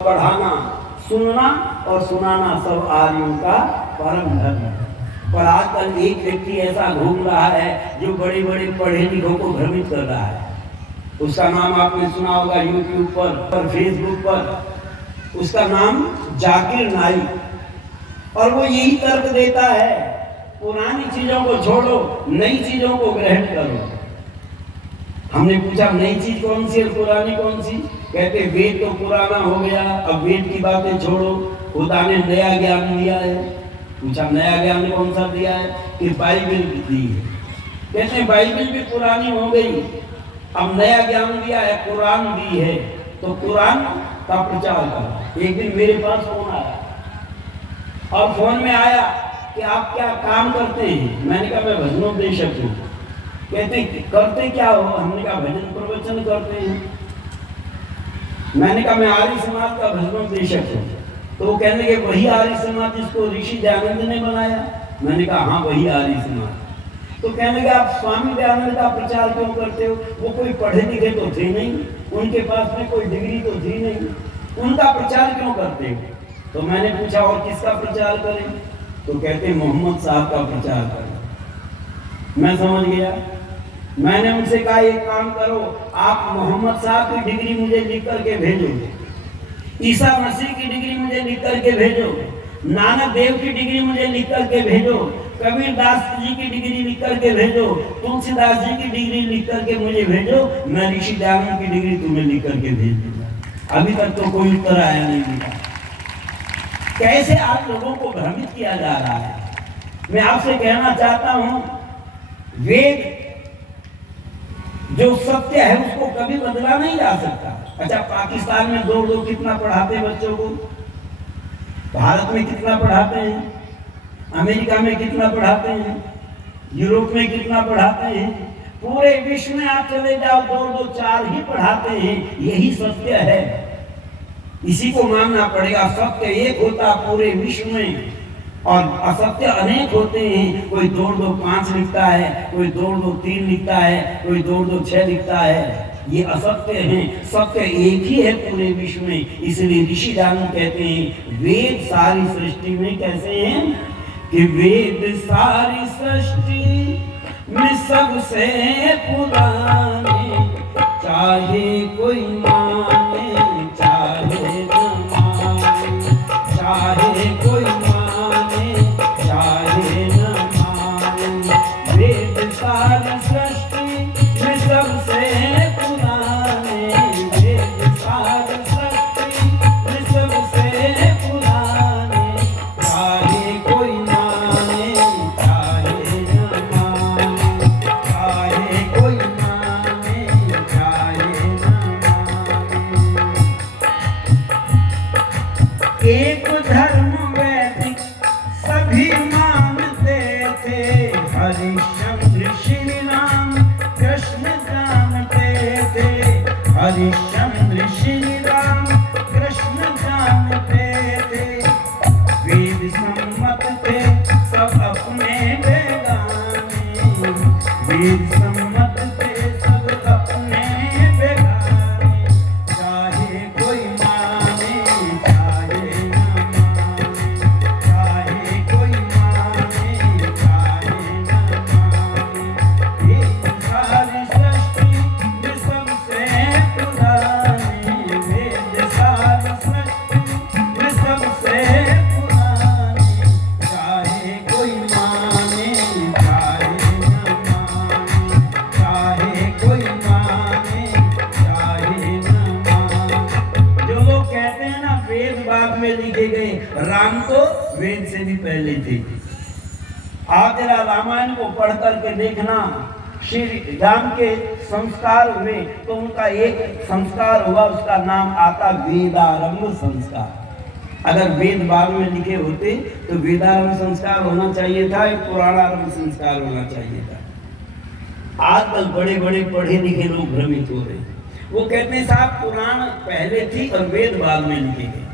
पढ़ाना, सुनना और सुनाना सब आर्यों का परम धर्म है। पर आजकल एक व्यक्ति ऐसा घूम रहा है जो बड़े बड़े पढ़े लिखों को भ्रमित कर रहा है। उसका नाम आपने सुना होगा यूट्यूब पर फेसबुक पर, उसका नाम जाकिर नाइक। और वो यही तर्क देता है, पुरानी चीजों को छोड़ो, नई चीजों को ग्रहण करो। हमने पूछा नई चीज कौन सी और पुरानी कौन सी? कहते वेद तो पुराना हो गया, अब वेद की बातें छोड़ो, खुदा ने नया ज्ञान दिया है। पूछा नया ज्ञान कौन सा दिया है? कि बाइबल दी है। कहते हैं बाइबल भी पुरानी हो गई, अब नया ज्ञान दिया है, कुरान दी है, तो कुरान का प्रचार करो। एक दिन मेरे पास फोन आया और फोन में आया कि आप क्या काम करते हैं? मैंने कहा मैं भजनोपदेशक हूँ। कहते करते क्या हो? हमने कहा भजन प्रवचन करते हैं। मैंने कहा मैं आर्य समाज का भजनोपदेशक हूँ। तो वो कहने के वही आर्य समाज जिसको ऋषि दयानंद ने बनाया? मैंने कहा हाँ वही आर्य समाज। तो कहने के आप स्वामी दयानंद का प्रचार क्यों करते हो? वो कोई पढ़े लिखे तो थे नहीं, उनके पास में कोई डिग्री तो थी नहीं, उनका प्रचार क्यों करते हो? तो मैंने पूछा और किसका प्रचार करें? तो कहते मोहम्मद साहब का प्रचार करें। मैं समझ गया। मैंने उनसे कहा एक काम करो, आप मोहम्मद साहब की डिग्री मुझे लिख करके भेजो, ईसा मसीह की डिग्री मुझे लिख करके भेजो, नानक देव की डिग्री मुझे लिख करके भेजो, कबीर दास जी की डिग्री लिख करके भेजो, तुलसीदास जी की डिग्री लिख करके मुझे भेजो, मैं ऋषि दयानंद की डिग्री तुम्हें लिख करके भेज दूंगा। अभी तक तो कोई उत्तर आया नहीं मिला। कैसे आप लोगों को भ्रमित किया जा रहा है। मैं आपसे कहना चाहता हूं, वेद जो सत्य है उसको कभी बदला नहीं जा सकता। अच्छा, पाकिस्तान में दो कितना पढ़ाते हैं बच्चों को, भारत में कितना पढ़ाते हैं, अमेरिका में कितना पढ़ाते हैं, यूरोप में कितना पढ़ाते हैं, पूरे विश्व में आप चले जाओ दो चार ही पढ़ाते हैं। यही सत्य है, इसी को मानना पड़ेगा। सत्य एक होता पूरे विश्व में और असत्य अनेक होते हैं। कोई 2-2-5 लिखता है, कोई 2-2-3 लिखता है, कोई 2-2-6 लिखता है। ये असत्य है, सत्य एक ही है पूरे विश्व में। इसलिए ऋषि दयानंद कहते हैं वेद सारी सृष्टि में कैसे हैं कि वेद सारी सृष्टि में सबसे पुराने, चाहे कोई माने चाहे न माने, चाहे कोई माने चाहे न माने, वेद सारी सृष्टि में सबसे पुराने, वेद सारी सृष्टि में सबसे पुराने, चाहे कोई माने चाहे न माने, चाहे कोई माने चाहे न माने। एक धर्म वैदिक सभी मानते थे, हरिश्चंद्र श्री राम कृष्ण जानते थे, हरिश्चंद्र श्री राम कृष्ण जानते थे। वेद सम्मत थे सब अपने बेगाने, वेद सम्मत थे सब अपने बेगाने, चाहे कोई माने चाहे न माने, चाहे कोई माने चाहे न माने, वेद सारी सृष्टि में सबसे पुराने, वेद सारी सृष्टि में सबसे पुराने, चाहे कोई माने चाहे न माने, चाहे कोई माने चाहे न माने। जो लोग कहते हैं ना वेद बाद में लिखे गए, राम तो वेद से भी पहले थे। आप जरा रामायण को पढ़ करके देखना, श्री राम के संस्कार हुए तो उनका एक संस्कार हुआ, उसका नाम आता वेदारंभ संस्कार। अगर वेद बाद में लिखे होते तो वेदारंभ संस्कार होना चाहिए था, एक पुराणारंभ संस्कार होना चाहिए था। आजकल बड़े बड़े पढ़े लिखे लोग भ्रमित हो रहे हैं। वो कहते हैं साहब पुराण पहले थी और वेद बाद में लिखे गए।